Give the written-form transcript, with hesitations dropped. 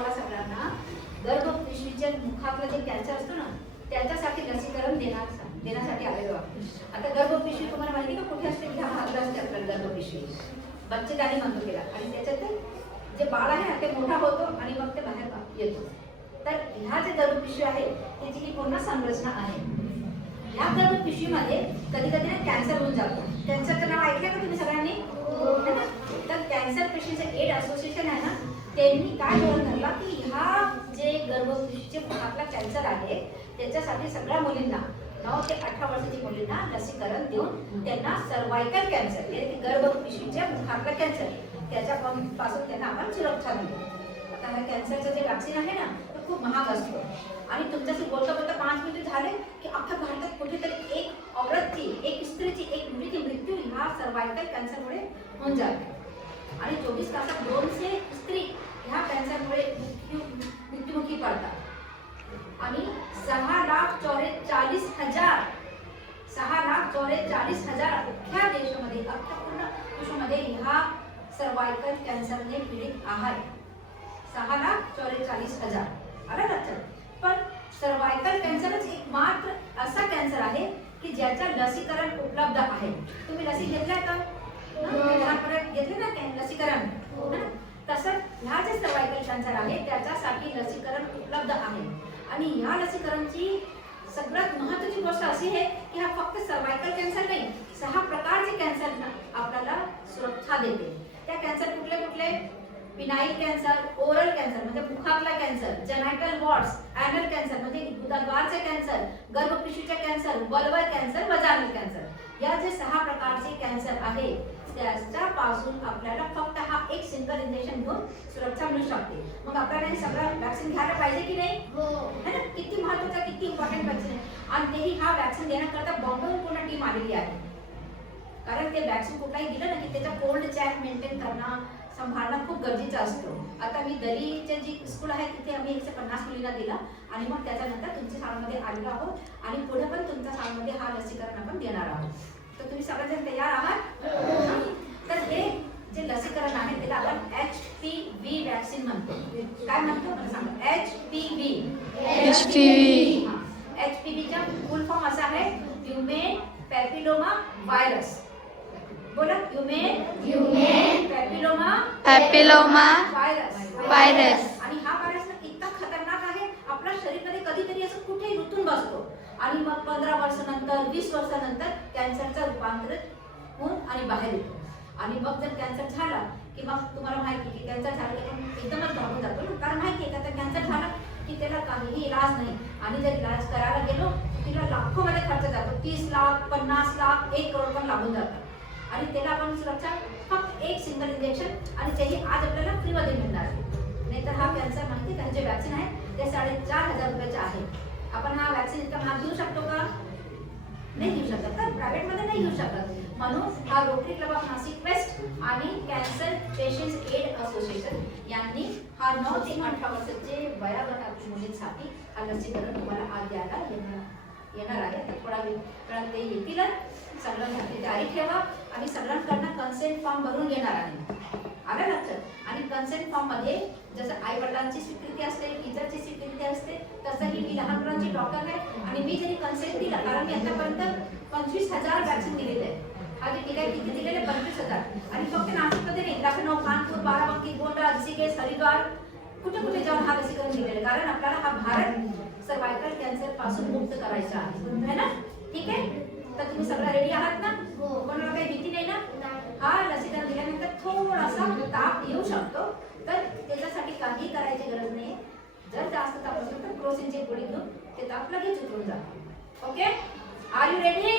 तुम्हाला सगळ्यांना गर्भपिशवीच्या मुखातलं जे कॅन्सर असतो ना त्याच्यासाठी लसीकरण देण्यासाठी आलेलो आहे. आता गर्भपिशवी तुम्हाला माहिती का कुठे असते? ह्या भागात असते आपल्याला गर्भपिशवी. बच्चेदानी म्हणतो तिला. आणि त्याच्यात जे बाळ आहे ना ते मोठा होतो आणि मग ते बाहेर येतो. तर ह्या जे गर्भपिशवी आहे त्याची ही पूर्ण संरचना आहे. ह्या गर्भपिशवीमध्ये कधी कधी ना कॅन्सर होऊन जातो. कॅन्सरचं नाव ऐकलं का तुम्ही सगळ्यांनी? तर कॅन्सर पेशंटचं एड असोसिएशन आहे ना त्यांनी काय धोरण धरला की ह्या जे गर्भपिशवीचे मुखातला कॅन्सर आहे त्याच्यासाठी सगळ्या मुलींना 9 ते 18 वर्षाची मुलींना लसीकरण देऊन त्यांना सर्वायकल कॅन्सर म्हणजे गर्भपिशवीच्या मुखातला कॅन्सर त्याच्यापासून त्यांना आपण सुरक्षा देतो. आता ह्या कॅन्सरचं जे वॅक्सिन आहे ना ते खूप महाग असतो. आणि तुमच्याशी बोलता बोलता 5 मिनिट झाले की अख्ख्या भारतात कुठेतरी एक औरतची, एक स्त्रीची, एक मुलीची मृत्यू ह्या सर्वायकल कॅन्सरमुळे होऊन जाते. आणि 24 तासात 200 स्त्री ह्या कॅन्सरमुळे मृत्युमुखी पडतात. आणि 6,44,000 अख्ख्या देशामध्ये, अख्ख्या पूर्ण विश्वामध्ये ह्या सर्वायकल कॅन्सरने पीडित आहेत. 6,44,000 आलं लक्षात. पण सर्वायकल कॅन्सरच एक मात्र असा कॅन्सर आहे की ज्याचं लसीकरण उपलब्ध आहे. तुम्ही लसी घेतल्या का? घेतले ना लसीकरण? तसंच ह्या जे सर्वायकल कॅन्सर आहे त्याच्यासाठी लसीकरण उपलब्ध आहे. आणि ह्या लसीकरणची सगळ्यात महत्त्वाची गोष्ट अशी आहे की हा फक्त सर्वायकल कॅन्सर नाही, 6 प्रकारचे कॅन्सर आपल्याला सुरक्षा देते. त्या कॅन्सर कुठले कुठले? पिनाईल कॅन्सर, ओरल कॅन्सर म्हणजे मुखातला cancer, genital warts, anal cancer म्हणजे उदरद्वारचे कॅन्सर, गर्भपिशवीचे cancer, vulvar cancer, vaginal cancer. या जे 6 प्रकारचे कॅन्सर आहे त्याच्यापासून आपल्याला फक्त हा एक सिंगल इंजेक्शन घेऊन सुरक्षा मिळू शकते. मग आपल्याला हे सगळं वॅक्सिन घ्यायला पाहिजे की नाही? है ना? किती महत्त्वाचा, किती इम्पॉर्टंट वॅक्सिन आहे. आणि तेही हा वॅक्सिन देण्याकरता बॉम्बेहून पूर्ण टीम आलेली आहे. कारण ते वॅक्सिन कुठलाही दिलं ना की त्याचा कोल्ड चॅन मेंटेन करणं, सांभाळणं खूप गरजेचं असतो. आता मी दरीचे जी स्कूल आहे तिथे आम्ही 150 मुलींना दिला आणि मग त्याच्यानंतर तुमच्या शाळेमध्ये आलेलो आहोत आणि पुढे पण तुमच्या शाळेमध्ये हा लसीकरण आपण देणार आहोत. तर तुम्ही सगळेजण तयार आहात? तर हे जे लसीकरण आहे त्याला आपण HPV वॅक्सिन म्हणतो. काय म्हणतो मला सांगा? HPV. HPVचा फुल फॉर्म असा आहे ह्युमन पॅपिलोमा व्हायरस. बोला, ह्युमन पॅपिलोमा व्हायरस. आणि हा व्हायरस इतका खतरनाक आहे आपल्या शरीरामध्ये कधीतरी असं कुठेही रुतून बसतो आणि मग 15 वर्षानंतर, 20 वर्षानंतर कॅन्सरचं रूपांतर होऊन आणि बाहेर येतो. आणि मग जर कॅन्सर झाला की मग तुम्हाला माहिती की कॅन्सर झालं की आपण एकदमच घाबरून जातो ना. कारण माहिती आहे का कॅन्सर झाला की त्याला काहीही इलाज नाही. आणि जर इलाज करायला गेलो तिला लाखोमध्ये खर्च जातो. 30 लाख, 50 लाख, 1 करोड पण लागून जातात. आणि त्याला आपण सुरक्षा फक्त एक सिंगल इंजेक्शन आणि तेही आज आपल्याला फ्रीमध्ये मिळणार आहे. नाहीतर हा कॅन्सर माहिती का जे वॅक्सिन आहे ते 4,500 रुपयाचे आहे. आपण हा वॅक्सिन इतका महाग देऊ शकतो का? नाही देऊ शकत. तर प्रायव्हेटमध्ये नाही घेऊ शकत. म्हणून हा rotary club of Nashik west आणि कॅन्सर पेशंट्स एड असोसिएशन यांनी हा 9 ते 18 वर्षाचे वयोगटातील मुलींसाठी हा लसीकरण तुम्हाला आज द्यायला येणार आहे. तर थोडा वेळात ते येतीलच. सगळ्यांसाठी तयारी ठेवा आणि सगळ्यांकडनं कन्सेंट फॉर्म भरून घेणार आहे. आलं लक्षात? आणि कन्सेंट फॉर्म मध्ये जसं आई वडिलांची स्वीकृती असते, टीचरची स्वीकृती असते, तसंही मी लहान मुलांची डॉक्टर आहे आणि मी जरी कन्सेंट दिला, कारण मी आतापर्यंत 25,000 वॅक्सिन दिलेले आहे. हा जे ठिकाणी किती दिलेले? 25,000. आणि फक्त नाशिकमध्ये नाही, लखनौ, कानपूर, बाराबंकी, गोंडा, ऋषिकेश, हरिद्वार कुठे कुठे जाऊन हा लसीकरण दिलेलं. कारण आपल्याला हा भारत सर्वायकल कॅन्सर पासून मुक्त करायचा आहे ना. ठीक आहे? तर तुम्ही सगळं रेडी आहात ना? कोणाला काही भीती नाही ना? हा लसीकरण दिल्यानंतर थोडासा ताप येऊ शकतो, तर त्याच्यासाठी काही करायची गरज नाही. जर जास्त ताप असेल तर क्रोसिनची गोळी घेऊन ते ताप लगेच उतरून जातो. ओके? Are you ready?